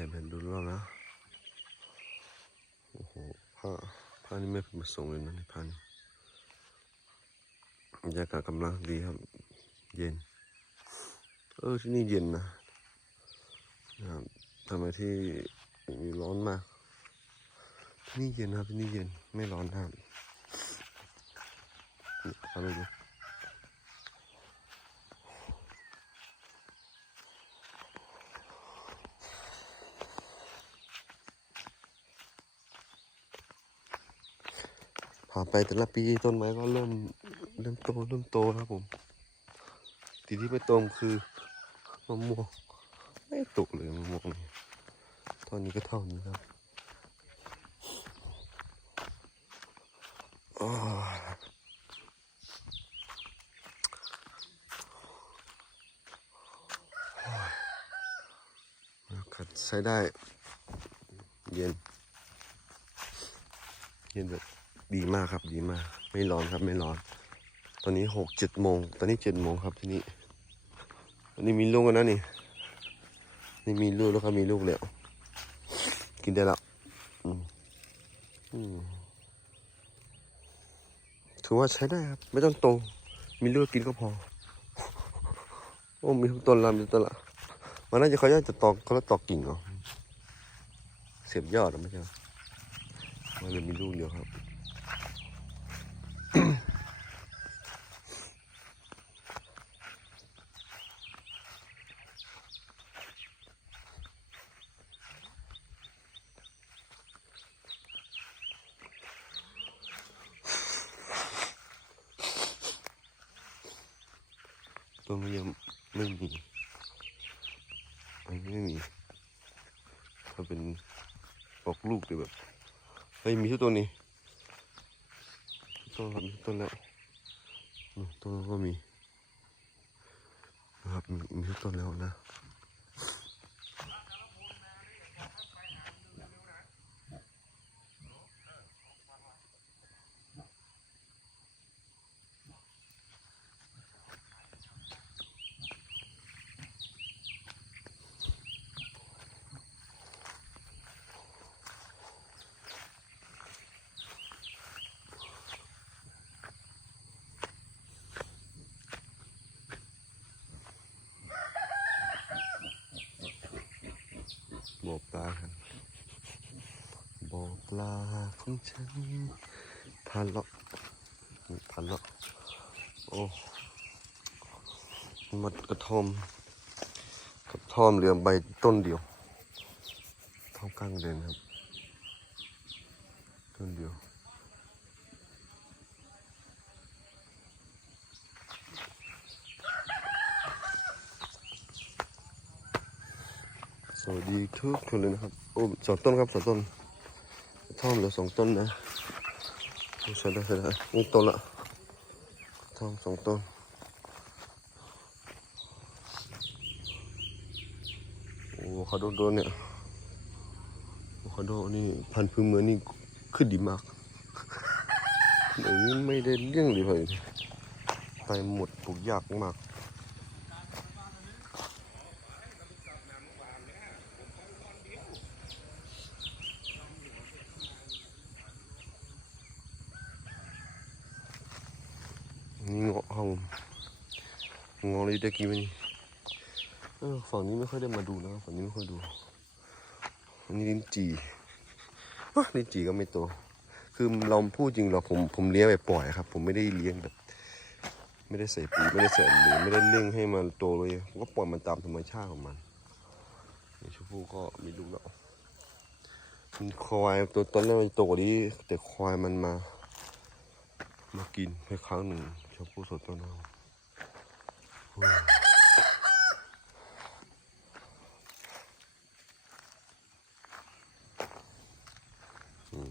ส่แผ่นดูแล้วนะ โอ้โหผ้าผ้านี่ไม่เป็นประสงค์เลยนะในผ้านี่บรรยากาศกำลังดีครับ เย็น เออที่นี่เย็นนะนะครับทำไมที่มีร้อนมากที่นี่เย็นครับที่นี่เย็นไม่ร้อนครับนี่ทำให้ดู ผ่านไปแต่ละปีต้นไม้ก็เริ่มเริ่มโตเริ่มโตแล้วครับผมทีที่ไม่โตมคือมะม่วงไม่ตกเลยมะม่วงนี่ตอนนี้ก็เท่านี้ครับอ้าวโอ้ยอากาศใช้ได้ เย็น เย็นแบบ ดีมากครับดีมาก ไม่ร้อนครับไม่ร้อน ตอนนี้หกเจ็ดโมง ตอนนี้เจ็ดโมงครับที่นี่ตอนนี้มีลูกกันนะนี่นี่มีลูกแล้วครับมีลูกแล้วกินได้แล้วถือว่าใช้ได้ครับ ไม่ต้องโต มีลูกกินก็พอ โอ้มีทุกต้นละมีต้นละมันน่าจะเขาจะตอกเขาจะตอกกิ่งเหรอเสียบยอดหรือไม่ใช่เหรอมันเลยมีลูกเดียวครับ ตัวนี้ยังไม่มีอันนี้ไม่มีถ้าเป็นปอกลูกแต่แบบเฮ้ยมีทุกตัวนี้ตัวมีต้นแล้วนู่นตัวก็มีนะครับมีมีทุกต้นแล้วนะบ่อปลาครับบ่อป ลาของฉันทานเละทานเละโอ้มัดกระทอมกระท่อมเหลือใบต้นเดียวเท่ากลางเดนครับ ต้นเดียวสวัสดีทุกคนเลยนะครับ โอ้สองต้นครับสองต้น ท่อมเหลือสองต้นนะใช่ได้ใช่ได้นี่ต้นละท่อมสองต้นโอ้คาโดโดเนี่ยโอ้คาโดนี่พันธุ์พื้นเมืองนี่ขึ้นดีมากเดี๋ยวนี้ไม่ได้เลี้ยงเลยเลยไปหมดปลูกยากมาก นี่เงาะครับผมเงาะเลยได้กินไหมนี่ฝั่งนี้ไม่ค่อยได้มาดูนะฝั่งนี้ไม่ค่อยดูอันนี้ลิ้นจี่ลิ้นจี่ก็ไม่โต คือเราพูดจริงเราผมผมเลี้ยงไปปล่อยครับ ผมไม่ได้เลี้ยงแบบไม่ได้ใส่ปุ๋ยไม่ได้ใส่หรือไม่ได้เร่งให้มันโตเลยผมก็ปล่อยมันตามธรรมชาติของมันนี่ชมพู่ก็มีลูกแล้วมีควายตัวตอนแรกมันโตกว่านี้แต่ควายมันมา มากินไปครั้งหนึ่ง ชมพู่สดต้นเอาโอ้ยอืม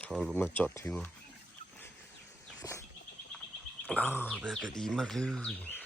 เขารถมาจอดทิ้งไว้ อ้าวบรรยากาศดีมากเลย